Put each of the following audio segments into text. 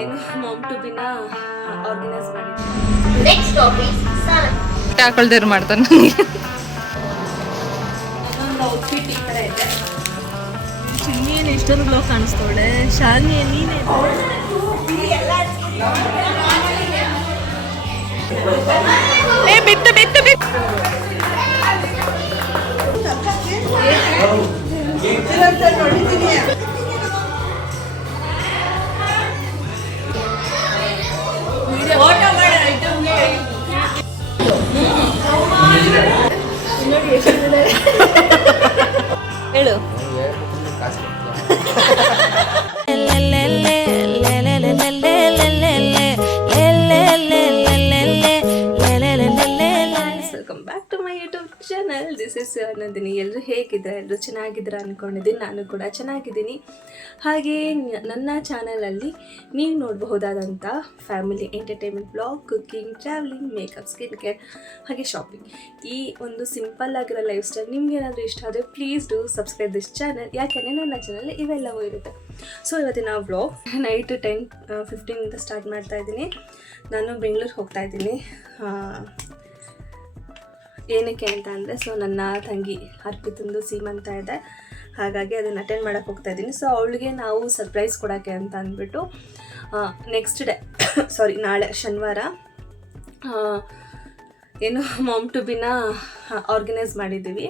ಏನು ma'am to ಬಿನ organise ಮಾಡಿದ್ವಿ. Next topic ಹಾಕೊಳ್ದೇರು ಮಾಡ್ತಾನೆ ನನಗೆ. ನನ್ನೊಂದು ಔಟ್ಫಿಟ್ ಈ ಥರ ಇದೆ. ಚಿನ್ನಿಯನ್ನು ಇಷ್ಟೊಂದು ಗ್ಲೋ ಕಾಣಿಸ್ತೋಳೆ. ಶಾಲಿನಿ ನೀನೇ ಬಿತ್ತು ಬಿತ್ತು ಬಿತ್ತು. ಹೇಳು. Welcome back to my YouTube channel. This is Nandini. ಎಲ್ಲರೂ ಹೇಗಿದ್ದಾರೆ? ಎಲ್ಲರೂ ಚೆನ್ನಾಗಿದ್ದೀರಾ ಅಂದ್ಕೊಂಡಿದ್ದೀನಿ. ನಾನು ಕೂಡ ಚೆನ್ನಾಗಿದ್ದೀನಿ. ಹಾಗೆ ನನ್ನ ಚಾನಲಲ್ಲಿ ನೀವು ನೋಡಬಹುದಾದಂಥ family entertainment blog, cooking, travelling, makeup, skin care ಹಾಗೆ ಶಾಪಿಂಗ್, ಈ ಒಂದು ಸಿಂಪಲ್ ಆಗಿರೋ ಲೈಫ್ ಸ್ಟೈಲ್ ನಿಮ್ಗೇನಾದರೂ ಇಷ್ಟ ಆದರೆ please do subscribe this channel. ಯಾಕೆಂದರೆ ನನ್ನ ಚಾನಲ್ ಇವೆಲ್ಲವೂ ಇರುತ್ತೆ. ಸೊ ಇವತ್ತಿನ ವ್ಲಾಗ್ ನೈಟ್ 10:15 ಸ್ಟಾರ್ಟ್ ಮಾಡ್ತಾ ಇದ್ದೀನಿ. ನಾನು ಬೆಂಗಳೂರಿಗೆ ಹೋಗ್ತಾ ಇದ್ದೀನಿ. ಏನಕ್ಕೆ ಅಂತ ಅಂದರೆ, ಸೊ ನನ್ನ ತಂಗಿ ಅರ್ಪಿತಂದು ಸೀಮಂತ ಇದೆ, ಹಾಗಾಗಿ ಅದನ್ನು ಅಟೆಂಡ್ ಮಾಡೋಕ್ಕೆ ಹೋಗ್ತಾ ಇದ್ದೀನಿ. ಸೊ ಅವಳಿಗೆ ನಾವು ಸರ್ಪ್ರೈಸ್ ಕೊಡೋಕ್ಕೆ ಅಂತ ಅಂದ್ಬಿಟ್ಟು ನೆಕ್ಸ್ಟ್ ಡೇ ನಾಳೆ ಶನಿವಾರ ಏನು ಮಾಮ್ ಟು ಬಿನ ಆರ್ಗನೈಸ್ ಮಾಡಿದ್ದೀವಿ.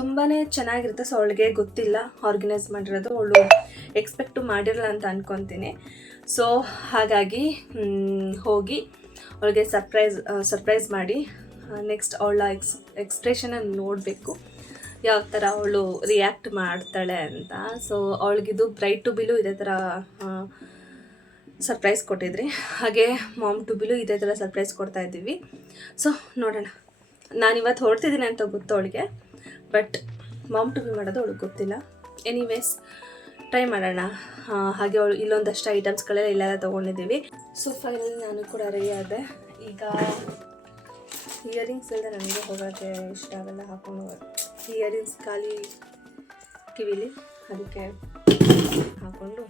ತುಂಬಾ ಚೆನ್ನಾಗಿರುತ್ತೆ. ಸೊ ಅವಳಿಗೆ ಗೊತ್ತಿಲ್ಲ ಆರ್ಗನೈಸ್ ಮಾಡಿರೋದು, ಅವಳು ಎಕ್ಸ್ಪೆಕ್ಟು ಮಾಡಿರಲ್ಲ ಅಂತ ಅಂದ್ಕೊತೀನಿ. ಸೊ ಹಾಗಾಗಿ ಹೋಗಿ ಅವಳಿಗೆ ಸರ್ಪ್ರೈಸ್ ಮಾಡಿ ನೆಕ್ಸ್ಟ್ ಅವಳ ಎಕ್ಸ್ಪ್ರೆಷನನ್ನು ನೋಡಬೇಕು, ಯಾವ ಥರ ಅವಳು ರಿಯಾಕ್ಟ್ ಮಾಡ್ತಾಳೆ ಅಂತ. ಸೊ ಅವಳಿಗಿದು ಬ್ರೈಟ್ ಟು ಬಿಲು ಇದೇ ಥರ ಸರ್ಪ್ರೈಸ್ ಕೊಟ್ಟಿದ್ರಿ, ಹಾಗೆ ಮಾಮ್ ಟು ಬಿಲು ಇದೇ ಥರ ಸರ್ಪ್ರೈಸ್ ಕೊಡ್ತಾ ಇದ್ದೀವಿ. ಸೊ ನೋಡೋಣ. ನಾನಿವತ್ತು ಹೊರಡ್ತಿದ್ದೀನಿ ಅಂತ ಗೊತ್ತು ಅವಳಿಗೆ, ಬಟ್ ಮಾಮ್ ಟು ಬಿ ಮಾಡೋದು ಅವಳಿಗೆ ಗೊತ್ತಿಲ್ಲ. ಎನಿವೇಸ್ ಟ್ರೈ ಮಾಡೋಣ. ಹಾಗೆ ಅವಳು ಇಲ್ಲೊಂದಷ್ಟು ಐಟಮ್ಸ್ಗಳೆಲ್ಲ ಇಲ್ಲೆಲ್ಲ ತೊಗೊಂಡಿದ್ದೀವಿ. ಸೊ ಫೈನಲಿ ನಾನು ಕೂಡ ರೆಡಿ ಆದೆ. ಈಗ ಇಯರಿಂಗ್ಸ್ ಎಲ್ಲ ನನಗೆ ಹೋಗೋಕ್ಕೆ ಇಷ್ಟ ಆಗಲ್ಲ ಹಾಕೊಂಡು ಹೋಗೋದು. ಇಯರಿಂಗ್ಸ್ ಖಾಲಿ ಕಿವಿಲಿ, ಅದಕ್ಕೆ ಹಾಕ್ಕೊಂಡು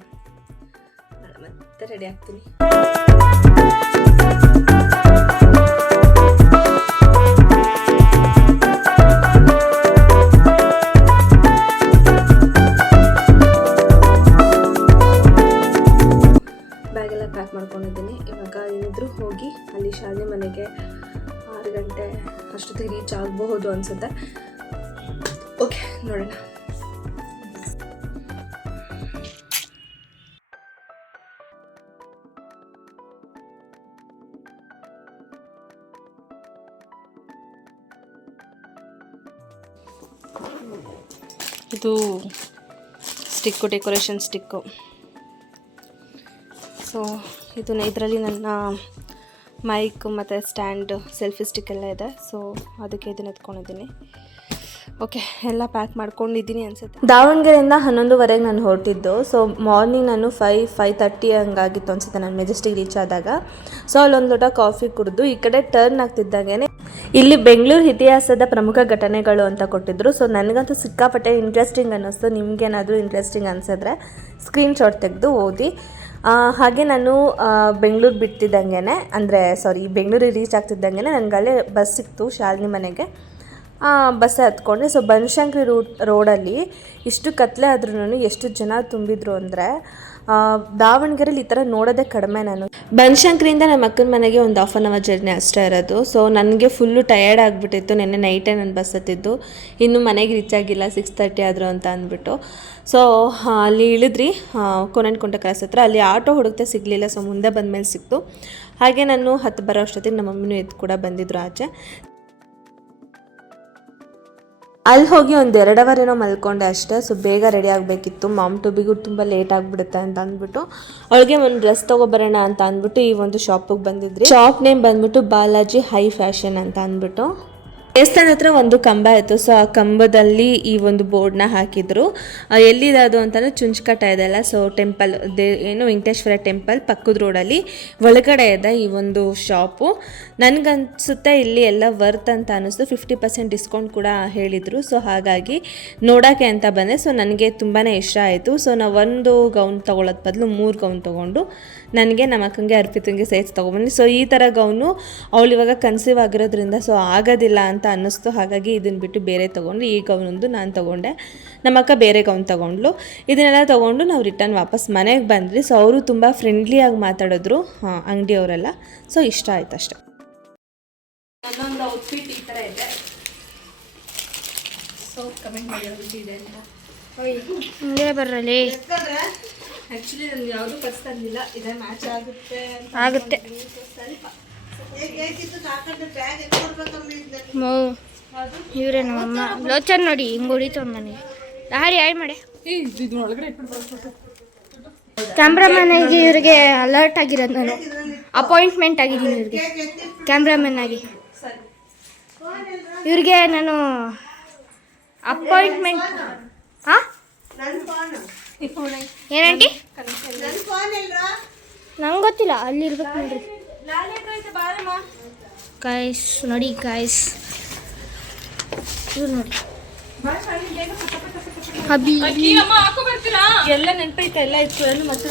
ಮತ್ತೆ ರೆಡಿ ಆಗ್ತೀನಿ. ಬ್ಯಾಗೆಲ್ಲ ಪ್ಯಾಕ್ ಮಾಡ್ಕೊಂಡಿದ್ದೀನಿ. ಇವಾಗ ಏನಿದ್ರು ಹೋಗಿ ಅಲ್ಲಿ ಶಾಲಿನಿ ಮನೆಗೆ 6 ಗಂಟೆ ಅಷ್ಟೊತ್ತಿಗೆ ರೀಚ್ ಆಗಬಹುದು ಅನಿಸುತ್ತೆ. ಓಕೆ ನೋಡೋಣ. ಇದು ಸ್ಟಿಕ್ಕು, ಡೆಕೋರೇಷನ್ ಸ್ಟಿಕ್ಕು. ಸೊ ಇದರಲ್ಲಿ ನನ್ನ ಮೈಕ್ ಮತ್ತು ಸ್ಟ್ಯಾಂಡ್, ಸೆಲ್ಫಿ ಸ್ಟಿಕ್ ಎಲ್ಲ ಇದೆ. ಸೊ ಅದಕ್ಕೆ ಇದನ್ನು ಎತ್ಕೊಂಡಿದ್ದೀನಿ. ಓಕೆ, ಎಲ್ಲ ಪ್ಯಾಕ್ ಮಾಡ್ಕೊಂಡಿದ್ದೀನಿ ಅನಿಸುತ್ತೆ. ದಾವಣಗೆರೆಯಿಂದ 11:15 ನಾನು ಹೊರಟಿದ್ದು. ಸೊ ಮಾರ್ನಿಂಗ್ ನಾನು 5:30 ಹಂಗಾಗಿತ್ತು ಅನಿಸುತ್ತೆ ನಾನು ಮೆಜೆಸ್ಟಿಕ್ ರೀಚ್ ಆದಾಗ. ಸೊ ಅಲ್ಲೊಂದು ಲೋಟ ಕಾಫಿ ಕುಡಿದು ಈ ಕಡೆ ಟರ್ನ್ ಆಗ್ತಿದ್ದಾಗೇ ಇಲ್ಲಿ ಬೆಂಗಳೂರು ಇತಿಹಾಸದ ಪ್ರಮುಖ ಘಟನೆಗಳು ಅಂತ ಕೊಟ್ಟಿದ್ರು. ಸೊ ನನಗಂತೂ ಸಿಕ್ಕಾಪಟ್ಟೆ ಇಂಟ್ರೆಸ್ಟಿಂಗ್ ಅನ್ನಿಸ್ತು. ನಿಮಗೇನಾದರೂ ಇಂಟ್ರೆಸ್ಟಿಂಗ್ ಅನಿಸಿದ್ರೆ ಸ್ಕ್ರೀನ್ಶಾಟ್ ತೆಗೆದು ಓದಿ. ಹಾಗೆ ನಾನು ಬೆಂಗಳೂರು ಬಿಡ್ತಿದ್ದಂಗೆ ಬೆಂಗಳೂರಿಗೆ ರೀಚ್ ಆಗ್ತಿದ್ದಂಗೆ ನನಗಲ್ಲೇ ಬಸ್ ಸಿಕ್ತು ಶಾಲಿನಿ ಮನೆಗೆ. ಬಸ್ಸೇ ಹತ್ಕೊಂಡೆ. ಸೊ ಬನಶಂಕರಿ ರೋಡಲ್ಲಿ ಇಷ್ಟು ಕತ್ಲೆ ಆದ್ರೂ ಎಷ್ಟು ಜನ ತುಂಬಿದ್ರು ಅಂದರೆ ದಾವಣಗೆರೆಯಲ್ಲಿ ಈ ಥರ ನೋಡೋದೇ ಕಡಿಮೆ. ನಾನು ಬನಶಂಕರಿಯಿಂದ ನಮ್ಮ ಅಕ್ಕನ ಮನೆಗೆ ಒಂದು 1/2 hour ಜರ್ನಿ ಅಷ್ಟೇ ಇರೋದು. ಸೊ ನನಗೆ ಫುಲ್ಲು ಟಯರ್ಡ್ ಆಗಿಬಿಟ್ಟಿತ್ತು. ನೆನ್ನೆ ನೈಟೇ ನಾನು ಬಸ್ ಹತ್ತಿದ್ದು, ಇನ್ನೂ ಮನೆಗೆ ರೀಚ್ ಆಗಿಲ್ಲ, 6:30 ಆದರು ಅಂತ ಅಂದ್ಬಿಟ್ಟು. ಸೊ ಅಲ್ಲಿ ಇಳಿದ್ರಿ ಕೋನಂಟೆ ಕ್ರಾಸ್ ಹತ್ರ. ಅಲ್ಲಿ ಆಟೋ ಹುಡುಕ್ತೆ ಸಿಗಲಿಲ್ಲ. ಸೊ ಮುಂದೆ ಬಂದಮೇಲೆ ಸಿಕ್ತು. ಹಾಗೆ ನಾನು ಬರೋ ಅಷ್ಟೊತ್ತಿಗೆ ನಮ್ಮ ಮಮ್ಮಿನೂ ಎದ್ದು ಕೂಡ ಬಂದಿದ್ರು ಆಚೆ. ಅಲ್ಲಿ ಹೋಗಿ ಒಂದು 2 hour ಏನೋ ಮಲ್ಕೊಂಡೆ ಅಷ್ಟೇ. ಸೊ ಬೇಗ ರೆಡಿ ಆಗಬೇಕಿತ್ತು. ಮಾಮ್ ಟು ಬಿಗೂ ತುಂಬ ಲೇಟ್ ಆಗಿಬಿಡುತ್ತೆ ಅಂತ ಅಂದ್ಬಿಟ್ಟು ಅವಳಿಗೆ ಒಂದು ಡ್ರೆಸ್ ತೊಗೊಬರೋಣ ಅಂತ ಅಂದ್ಬಿಟ್ಟು ಈ ಒಂದು ಶಾಪಿಗೆ ಬಂದಿದ್ರಿ. ಶಾಪ್ ನೇಮ್ ಬಂದ್ಬಿಟ್ಟು ಬಾಲಾಜಿ ಹೈ ಫ್ಯಾಷನ್ ಅಂತ ಅಂದ್ಬಿಟ್ಟು. ದೇವಸ್ಥಾನ ಹತ್ರ ಒಂದು ಕಂಬ ಇತ್ತು. ಸೊ ಆ ಕಂಬದಲ್ಲಿ ಈ ಒಂದು ಬೋರ್ಡ್ನ ಹಾಕಿದ್ರು. ಎಲ್ಲಿದೆ ಅದು ಅಂತಂದರೆ ಚುಂಚಕಟ್ಟ ಇದೆಲ್ಲ. ಸೊ ಟೆಂಪಲ್ ಏನು ವೆಂಕಟೇಶ್ವರ ಟೆಂಪಲ್ ಪಕ್ಕದ ರೋಡಲ್ಲಿ ಒಳಗಡೆ ಇದೆ ಈ ಒಂದು ಶಾಪು. ನನಗನ್ಸುತ್ತೆ ಇಲ್ಲಿ ಎಲ್ಲ ವರ್ತ್ ಅಂತ ಅನ್ನಿಸ್ತು. 50% ಡಿಸ್ಕೌಂಟ್ ಕೂಡ ಹೇಳಿದರು. ಸೊ ಹಾಗಾಗಿ ನೋಡೋಕ್ಕೆ ಅಂತ ಬಂದೆ. ಸೊ ನನಗೆ ತುಂಬಾ ಇಷ್ಟ ಆಯಿತು. ಸೊ ನಾವು ಒಂದು ಗೌನ್ ತೊಗೊಳೋದು ಬದಲು 3 ಗೌನ್ ತೊಗೊಂಡು ನನಗೆ ನಮ್ಮ ಅಕ್ಕಂಗೆ ಅರ್ಪಿತಂಗೆ ಸೇರಿಸಿ ತೊಗೊಬಂದು. ಸೊ ಈ ಥರ ಗೌನು ಅವಳು ಇವಾಗ ಕನ್ಸೀವ್ ಆಗಿರೋದ್ರಿಂದ ಸೊ ಆಗೋದಿಲ್ಲ ಅಂತ ಅನ್ನಿಸ್ತು. ಹಾಗಾಗಿ ಇದನ್ನು ಬಿಟ್ಟು ಬೇರೆ ತೊಗೊಂಡು ಈ ಗೌನೊಂದು ನಾನು ತೊಗೊಂಡೆ. ನಮ್ಮ ಅಕ್ಕ ಬೇರೆ ಗೌನ್ ತೊಗೊಂಡ್ಲು. ಇದನ್ನೆಲ್ಲ ತೊಗೊಂಡು ನಾವು ರಿಟರ್ನ್ ವಾಪಸ್ ಮನೆಗೆ ಬಂದ್ವಿ. ಸೊ ಅವರು ತುಂಬ ಫ್ರೆಂಡ್ಲಿಯಾಗಿ ಮಾತಾಡಿದ್ರು ಅಂಗಡಿಯವರೆಲ್ಲ. ಸೊ ಇಷ್ಟ ಆಯ್ತು ಅಷ್ಟೆ. ನನ್ನೊಂದು ಔಟ್ಫಿಟ್ ಈ ಥರ ಇದೆ. ಸೊ ಕಮೆಂಟ್ ಮಾಡಿ ಇದೆ ಅಂತ. ಹಿಂಗೆ ಬರ್ರಲ್ಲಿ ಆ್ಯಕ್ಚುಲಿ ನನಗೆ ಯಾವುದೂ ಫಸ್ಟ್ ತಂದಿಲ್ಲ. ಇದೇ ಮ್ಯಾಚ್ ಆಗುತ್ತೆ ಆಗುತ್ತೆ. ಇವರೇ ನಮ್ಮಮ್ಮ ಲೋಚನ್ ನೋಡಿ ಹಿಂಗೆ ಹೊಡಿತು ನನಗೆ. ಹಾರಿ ಹಾಯ್ ಮಾಡಿ. ಕ್ಯಾಮ್ರಾಮನ್ಗೆ ಇವ್ರಿಗೆ ಅಲರ್ಟ್ ಆಗಿರೋದು ನಾನು. ಅಪಾಯಿಂಟ್ಮೆಂಟ್ ಆಗಿದ್ದೀನಿ ಇವ್ರಿಗೆ ಕ್ಯಾಮ್ರಾಮನ್ ಆಗಿ. ಇವ್ರಿಗೆ ನಾನು ಅಪಾಯಿಂಟ್ಮೆಂಟ್. ಹಾಂ ಏನಂಟಿ ನಂಗೆ ಗೊತ್ತಿಲ್ಲ. ಅಲ್ಲಿ ಇರ್ಬೇಕು ನೋಡ್ರಿ ಗಾಯ್ಸ್. ನೋಡಿ ಗಾಯ್ಸ್ ಇವ್ರು ನೋಡಿ ಹಬಿ ಎಲ್ಲ ನೆನಪೈತೆ. ಎಲ್ಲ ಇತ್ತು ಎಲ್ಲ ಮತ್ತೆ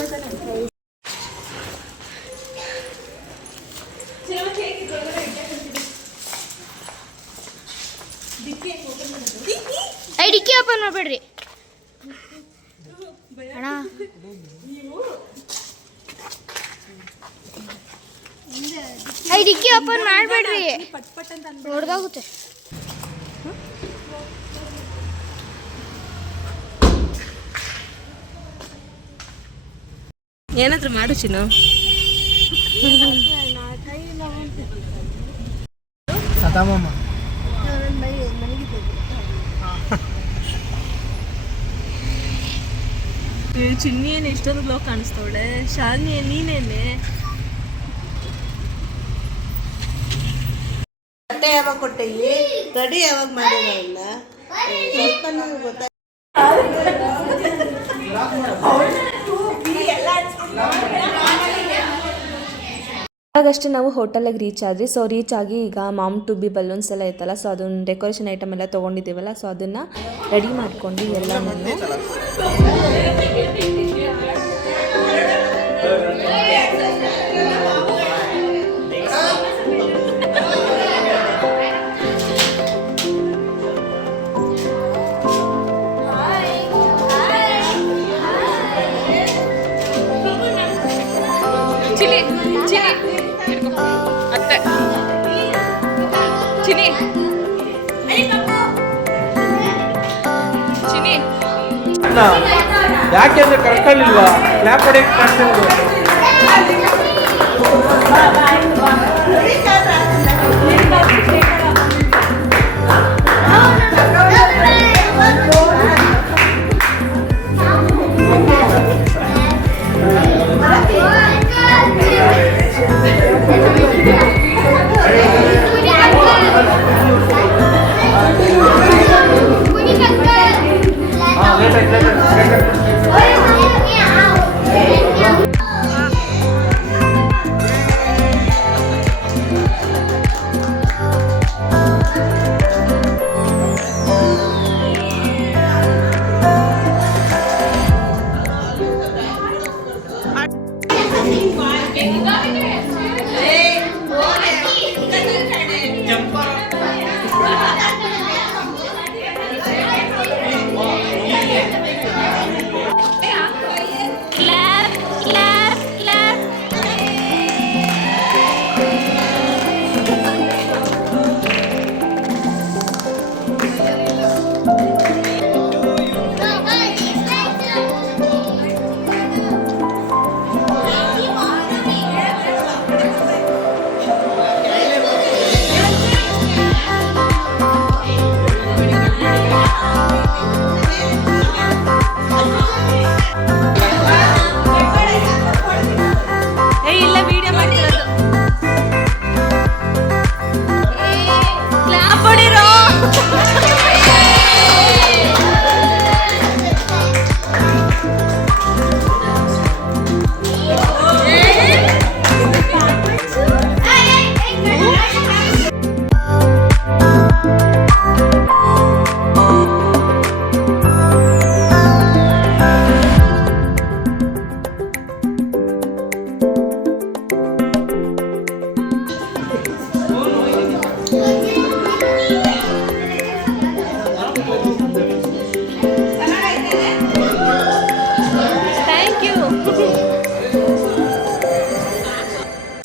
ಡಿಕ್ಕಿ ಓಪನ್ ಮಾಡಬೇಡ್ರಿ ಅಣ್ಣ. ಡಿಕ್ಕಿ ಓಪನ್ ಮಾಡಬೇಡ್ರಿ, ಹೊಡೆದೋಗುತ್ತೆ. ಏನಾದರೂ ಮಾಡು ಚಿನ್ನು. ಚಿನ್ನಿ ಏನು ಇಷ್ಟೊಂದು ಗ್ಲೋ ಕಾಣಿಸ್ತವಳೆ. ಶಾಲಿನಿ ನೀನೇನೆ ಬಟ್ಟೆ ಯಾವಾಗ ಕೊಟ್ಟೆ? ರೆಡಿ ಯಾವಾಗ ಮಾಡಿರಲ್ಲ ಸ್ವಲ್ಪ ಗೊತ್ತಾಗ. ಆವಾಗಷ್ಟೇ ನಾವು ಹೋಟೆಲಿಗೆ ರೀಚ್ ಆದ್ವಿ. ಸೊ ರೀಚ್ ಆಗಿ ಈಗ ಮಾಮ್ ಟು ಬಿ ಬಲೂನ್ಸ್ ಎಲ್ಲ ಇತ್ತಲ್ಲ, ಸೊ ಅದನ್ನ ಡೆಕೋರೇಷನ್ ಐಟಮ್ ಎಲ್ಲ ತೊಗೊಂಡಿದ್ದೀವಲ್ಲ, ಸೊ ಅದನ್ನು ರೆಡಿ ಮಾಡ್ಕೊಂಡು ಎಲ್ಲನೂ ಯಾಕೆಂದ್ರೆ ಕರ್ಕೊಳ್ಳಿಲ್ವಾ ಕ್ಲಾಪ್ ಹೊಡೆಯಕ್ಕೆ ಕಾಣಿಸ್ತಿರೋದು.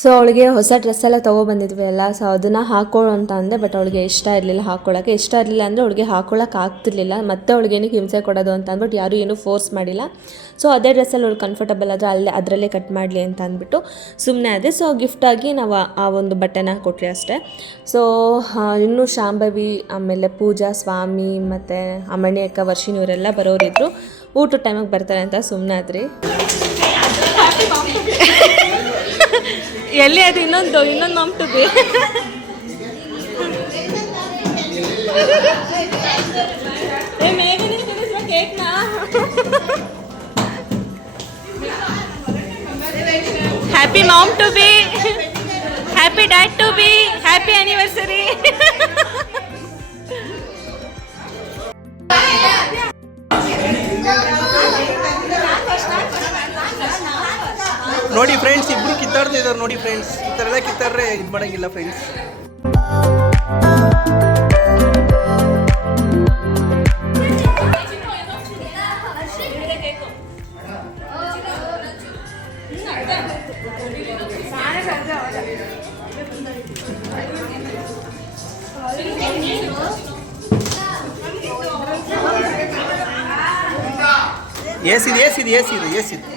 ಸೊ ಅವಳಿಗೆ ಹೊಸ ಡ್ರೆಸ್ ಎಲ್ಲ ತೊಗೊಬಂದಿದ್ವಿ ಅಲ್ಲ, ಸೊ ಅದನ್ನು ಹಾಕೊಳ್ಳೋ ಅಂತ ಅಂದೆ. ಬಟ್ ಅವಳಿಗೆ ಇಷ್ಟ ಇರಲಿಲ್ಲ ಹಾಕೊಳ್ಳೋಕ್ಕೆ. ಇಷ್ಟ ಇರಲಿಲ್ಲ ಅಂದರೆ ಅವಳಿಗೆ ಹಾಕೊಳ್ಳೋಕೆ ಆಗ್ತಿರ್ಲಿಲ್ಲ. ಮತ್ತೆ ಅವಳಿಗೆ ಏನಕ್ಕೆ ಹಿಂಸೆ ಕೊಡೋದು ಅಂತ ಅಂದ್ಬಿಟ್ಟು ಯಾರೂ ಏನೂ ಫೋರ್ಸ್ ಮಾಡಿಲ್ಲ. ಸೊ ಅದೇ ಡ್ರೆಸ್ಸಲ್ಲಿ ಅವಳು ಕಂಫರ್ಟಬಲ್ ಆದರೆ ಅದರಲ್ಲೇ ಕಟ್ ಮಾಡಲಿ ಅಂತ ಅಂದ್ಬಿಟ್ಟು ಸುಮ್ಮನೆ ಅದೇ. ಸೊ ಗಿಫ್ಟಾಗಿ ನಾವು ಆ ಒಂದು ಬಟ್ಟೆನ ಕೊಟ್ರಿ ಅಷ್ಟೇ. ಸೊ ಇನ್ನೂ ಶಾಂಭವಿ, ಆಮೇಲೆ ಪೂಜಾ, ಸ್ವಾಮಿ ಮತ್ತು ಅಮ್ಮಣ್ಣಿ ಅಕ್ಕ, ವರ್ಷಿನಿ ಇವರೆಲ್ಲ ಬರೋರಿದ್ರು. ಊಟದ ಟೈಮಿಗೆ ಬರ್ತಾರೆ ಅಂತ ಸುಮ್ಮನೆ ಆದ್ರಿ. ಎಲ್ಲಿ ಅದು ಇನ್ನೊಂದು ನಂಬ್ತದೆ. Happy mom to be, happy dad to be, happy anniversary. ನೋಡಿ ಫ್ರೆಂಡ್ಸ್, ಇಬ್ರು ಕಿತ್ತಾಡ್ತಾ ಇದ್ದಾರೆ ನೋಡಿ ಫ್ರೆಂಡ್ಸ್. ಈ ಥರ ಎಲ್ಲ ಕಿತ್ತಾಡ್ರೆ ಇದು ಮಾಡೋಂಗಿಲ್ಲ ಫ್ರೆಂಡ್ಸ್. ಏಸಿದು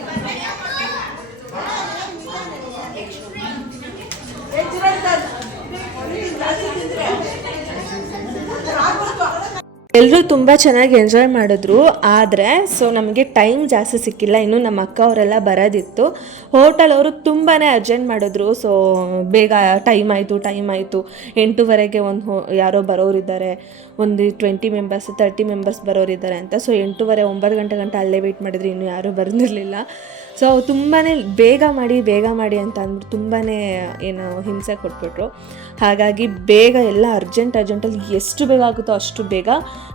ಎಲ್ಲರೂ ತುಂಬ ಚೆನ್ನಾಗಿ ಎಂಜಾಯ್ ಮಾಡಿದ್ರು. ಆದರೆ ಸೊ ನಮಗೆ ಟೈಮ್ ಜಾಸ್ತಿ ಸಿಕ್ಕಿಲ್ಲ. ಇನ್ನು ನಮ್ಮ ಅಕ್ಕ ಅವರೆಲ್ಲ ಬರೋದಿತ್ತು. ಹೋಟೆಲ್ ಅವರು ತುಂಬಾ ಅರ್ಜೆಂಟ್ ಮಾಡಿದ್ರು. ಸೊ ಬೇಗ ಟೈಮ್ ಆಯಿತು 8:30ಗೆ ಯಾರೋ ಬರೋರಿದ್ದಾರೆ, ಒಂದು 20 ಮೆಂಬರ್ಸ್ 30 ಮೆಂಬರ್ಸ್ ಬರೋರಿದ್ದಾರೆ ಅಂತ. ಸೊ 8:30 9 ಗಂಟೆ ಅಲ್ಲೇ ವೆಯ್ಟ್ ಮಾಡಿದ್ರೆ ಇನ್ನೂ ಯಾರೂ ಬಂದಿರಲಿಲ್ಲ. ಸೊ ತುಂಬಾ ಬೇಗ ಮಾಡಿ ಅಂತ ಅಂದ್ಬಿಟ್ಟು ತುಂಬಾ ಏನು ಹಿಂಸೆ ಕೊಟ್ಬಿಟ್ರು. ಹಾಗಾಗಿ ಬೇಗ ಎಲ್ಲ ಅರ್ಜೆಂಟಲ್ಲಿ ಎಷ್ಟು ಬೇಗ ಆಗುತ್ತೋ ಅಷ್ಟು ಬೇಗ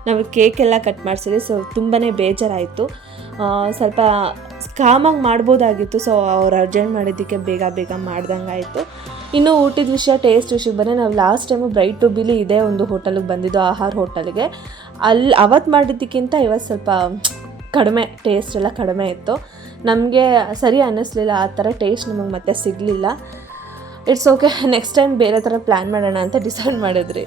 ನಾವು ಕೇಕೆಲ್ಲ ಕಟ್ ಮಾಡಿಸಿದ್ವಿ. ಸೊ ತುಂಬಾ ಬೇಜಾರಾಯಿತು. ಸ್ವಲ್ಪ ಕಾಮಾಗಿ ಮಾಡ್ಬೋದಾಗಿತ್ತು. ಸೊ ಅವ್ರು ಅರ್ಜೆಂಟ್ ಮಾಡಿದ್ದಕ್ಕೆ ಬೇಗ ಮಾಡ್ದಂಗೆ ಆಯಿತು. ಇನ್ನು ಊಟದ ವಿಷಯ, ಟೇಸ್ಟ್ ವಿಷಯಕ್ಕೆ ಬಂದರೆ ನಾವು ಲಾಸ್ಟ್ ಟೈಮು ಬ್ರೈಟ್ ಟು ಬಿಲಿ ಇದೇ ಒಂದು ಹೋಟೆಲಿಗೆ ಬಂದಿದ್ದು, ಆಹಾರ ಹೋಟೆಲ್ಗೆ. ಅವತ್ತು ಮಾಡಿದ್ದಕ್ಕಿಂತ ಇವತ್ತು ಸ್ವಲ್ಪ ಕಡಿಮೆ, ಟೇಸ್ಟ್ ಎಲ್ಲ ಕಡಿಮೆ ಇತ್ತು. ನಮಗೆ ಸರಿ ಅನ್ನಿಸ್ಲಿಲ್ಲ, ಆ ಥರ ಟೇಸ್ಟ್ ನಮಗೆ ಮತ್ತೆ ಸಿಗಲಿಲ್ಲ. ಇಟ್ಸ್ ಓಕೆ, ನೆಕ್ಸ್ಟ್ ಟೈಮ್ ಬೇರೆ ಥರ ಪ್ಲ್ಯಾನ್ ಮಾಡೋಣ ಅಂತ ಡಿಸೈಡ್ ಮಾಡಿದ್ರಿ.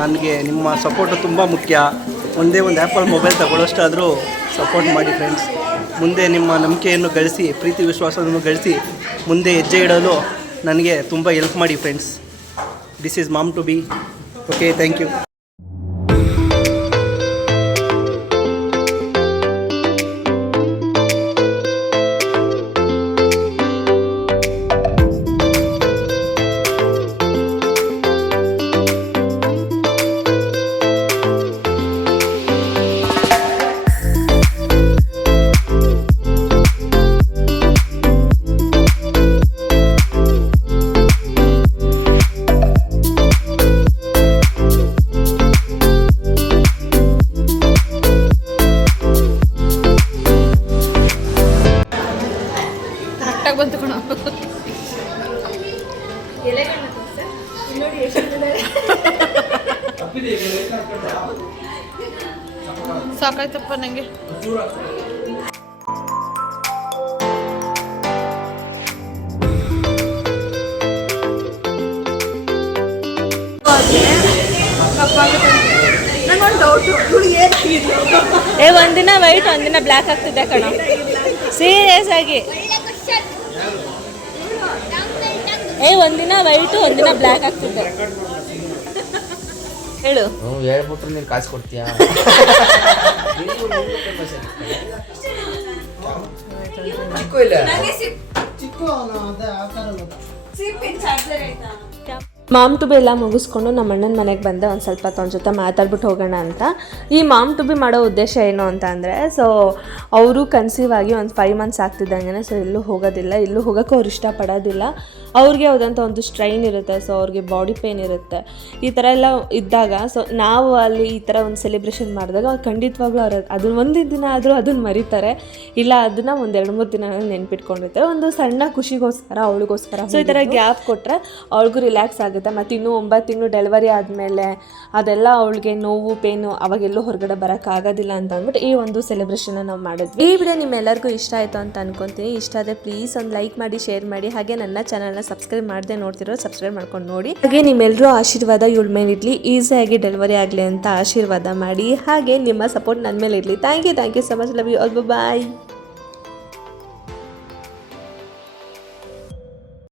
ನನಗೆ ನಿಮ್ಮ ಸಪೋರ್ಟು ತುಂಬ ಮುಖ್ಯ. ಒಂದೇ ಒಂದು ಆ್ಯಪಲ್ ಮೊಬೈಲ್ ತಗೊಳ್ಳೋಷ್ಟಾದರೂ ಸಪೋರ್ಟ್ ಮಾಡಿ ಫ್ರೆಂಡ್ಸ್. ಮುಂದೆ ನಿಮ್ಮ ನಂಬಿಕೆಯನ್ನು ಗಳಿಸಿ, ಪ್ರೀತಿ ವಿಶ್ವಾಸವನ್ನು ಗಳಿಸಿ ಮುಂದೆ ಹೆಜ್ಜೆ ಇಡಲು ನನಗೆ ತುಂಬ ಹೆಲ್ಪ್ ಮಾಡಿ friends. This is mom to be. Okay, thank you. ಸಾಕಾಯ್ತಪ್ಪ ನನಗೆ. ಒಂದಿನ ವೈಟ್ ಒಂದಿನ ಬ್ಲ್ಯಾಕ್ ಆಗ್ತಿದೆ ಕಣ, ಸೀರಿಯಸ್ ಆಗಿ. ಒಂದಿನ ವೈಟು ಒಂದಿನ ಬ್ಲ್ಯಾಕ್ ಆಗ್ತಿದೆ. ಹೇಳು. ಹೇಳ್ಬಿಟ್ರು ನೀನು ಕಾಸು ಕೊಡ್ತೀಯಾ? ಚಿಕ್ಕ ಇಲ್ಲ. ಮಾಮ್ ಟು ಬಿ ಎಲ್ಲ ಮುಗಿಸ್ಕೊಂಡು ನಮ್ಮ ಅಣ್ಣನ ಮನೆಗೆ ಬಂದೆ. ಒಂದು ಸ್ವಲ್ಪ ಅವ್ನ ಜೊತೆ ಮಾತಾಡ್ಬಿಟ್ಟು ಹೋಗೋಣ ಅಂತ. ಈ ಮಾಮ್ ಟು ಬಿ ಮಾಡೋ ಉದ್ದೇಶ ಏನು ಅಂತ ಅಂದರೆ, ಸೊ ಅವರು ಕನ್ಸೀವ್ ಆಗಿ ಒಂದು 5 ಮಂತ್ಸ್ ಆಗ್ತಿದ್ದಂಗೆ ಸೊ ಎಲ್ಲೂ ಹೋಗೋದಿಲ್ಲ, ಎಲ್ಲೂ ಹೋಗೋಕ್ಕೆ ಅವ್ರು ಇಷ್ಟಪಡೋದಿಲ್ಲ. ಅವ್ರಿಗೆ ಯಾವುದಂತ ಒಂದು ಸ್ಟ್ರೈನ್ ಇರುತ್ತೆ, ಸೊ ಅವ್ರಿಗೆ ಬಾಡಿ ಪೇನ್ ಇರುತ್ತೆ. ಈ ಥರ ಎಲ್ಲ ಇದ್ದಾಗ ಸೊ ನಾವು ಅಲ್ಲಿ ಈ ಥರ ಒಂದು ಸೆಲೆಬ್ರೇಷನ್ ಮಾಡಿದಾಗ ಖಂಡಿತವಾಗ್ಲೂ ಅವ್ರು ಅದನ್ನ ಒಂದು ದಿನ ಆದರೂ ಅದನ್ನು ಮರೀತಾರೆ, ಇಲ್ಲ ಅದನ್ನು ಒಂದು 2-3 ದಿನ ನೆನ್ಪಿಟ್ಕೊಂಡಿರ್ತಾರೆ. ಒಂದು ಸಣ್ಣ ಖುಷಿಗೋಸ್ಕರ ಅವಳಿಗೋಸ್ಕರ ಸೊ ಈ ಥರ ಗ್ಯಾಪ್ ಕೊಟ್ಟರೆ ಅವ್ಳಿಗೂ ರಿಲ್ಯಾಕ್ಸ್ ಆಗುತ್ತೆ. ಮತ್ತು ಇನ್ನೂ 9 ತಿಂಗಳು ಡೆಲಿವರಿ ಆದಮೇಲೆ ಅದೆಲ್ಲ ಅವಳಿಗೆ ನೋವು ಪೇನು ಅವಾಗೆಲ್ಲೂ ಹೊರಗಡೆ ಬರೋಕ್ಕಾಗೋದಿಲ್ಲ ಅಂತ ಅಂದ್ಬಿಟ್ಟು ಈ ಒಂದು ಸೆಲೆಬ್ರೇಷನ್ನ ನಾವು ಮಾಡಿದ್ವಿ. ಈ ವಿಡಿಯೋ ನಿಮ್ಮೆಲ್ಲರಿಗೂ ಇಷ್ಟ ಆಯಿತು ಅಂತ ಅನ್ಕೊತೀನಿ. ಇಷ್ಟ ಆದರೆ ಪ್ಲೀಸ್ ಒಂದು ಲೈಕ್ ಮಾಡಿ, ಶೇರ್ ಮಾಡಿ, ಹಾಗೆ ನನ್ನ ಚಾನಲ್ನ ಸಬ್ಸ್ಕ್ರೈಬ್ ಮಾಡದೆ ನೋಡ್ತಿರೋ ಸಬ್ಸ್ಕ್ರೈಬ್ ಮಾಡ್ಕೊಂಡು ನೋಡಿ. ಹಾಗೆ ನಿಮ್ಮೆಲ್ಲರೂ ಆಶೀರ್ವಾದ ಇವಳ ಮೇಲೆ ಇರಲಿ, ಈಸಿಯಾಗಿ ಡೆಲಿವರಿ ಆಗಲಿ ಅಂತ ಆಶೀರ್ವಾದ ಮಾಡಿ. ಹಾಗೆ ನಿಮ್ಮ ಸಪೋರ್ಟ್ ನನ್ನ ಮೇಲೆ ಇರಲಿ. Thank you so much. Love you all. Bye.